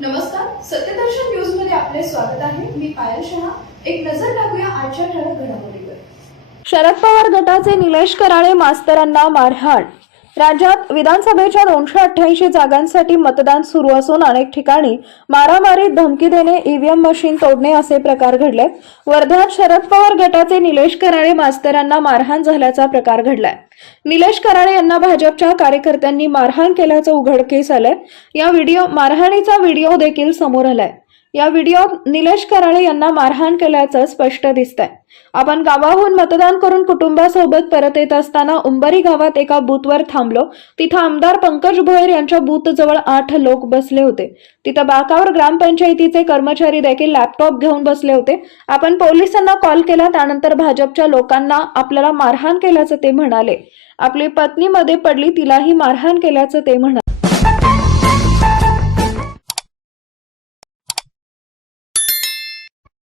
नमस्कार सत्यदर्शन न्यूजमध्ये आपले स्वागत आहे. मी पायल शहा. एक नजर टाकूया आजच्या ठळक घडामोडीवर. शरद पवार गटाचे निलेश कराळे मास्तरांना मारहाण. राज्यात विधानसभेच्या दोनशे अठ्ठ्याऐंशी जागांसाठी मतदान सुरू असून अनेक ठिकाणी मारामारी धमकी देणे ईव्हीएम मशीन तोडणे असे प्रकार घडले वर्ध्यात शरद पवार गटाचे निलेश कराळे मास्तरांना मारहाण झाल्याचा प्रकार घडलाय. निलेश कराळे यांना भाजपच्या कार्यकर्त्यांनी मारहाण केल्याचं उघडकीस आलंय. या व्हिडिओ मारहाणीचा व्हिडिओ देखील समोर आलाय. या व्हिडिओत निलेश कराळे यांना मारहाण केल्याचं स्पष्ट दिसतंय. आपण गावाहून मतदान करून कुटुंबासोबत परत येत असताना उंबरी गावात एका बूथवर थांबलो. तिथं आमदार पंकज भोयर यांच्या बूथ जवळ आठ लोक बसले होते. तिथं बाकावर ग्रामपंचायतीचे कर्मचारी देखील लॅपटॉप घेऊन बसले होते. आपण पोलिसांना कॉल केला त्यानंतर भाजपच्या लोकांना आपल्याला मारहाण केल्याचं ते म्हणाले. आपली पत्नी मध्ये पडली तिलाही मारहाण केल्याचं ते म्हणाले.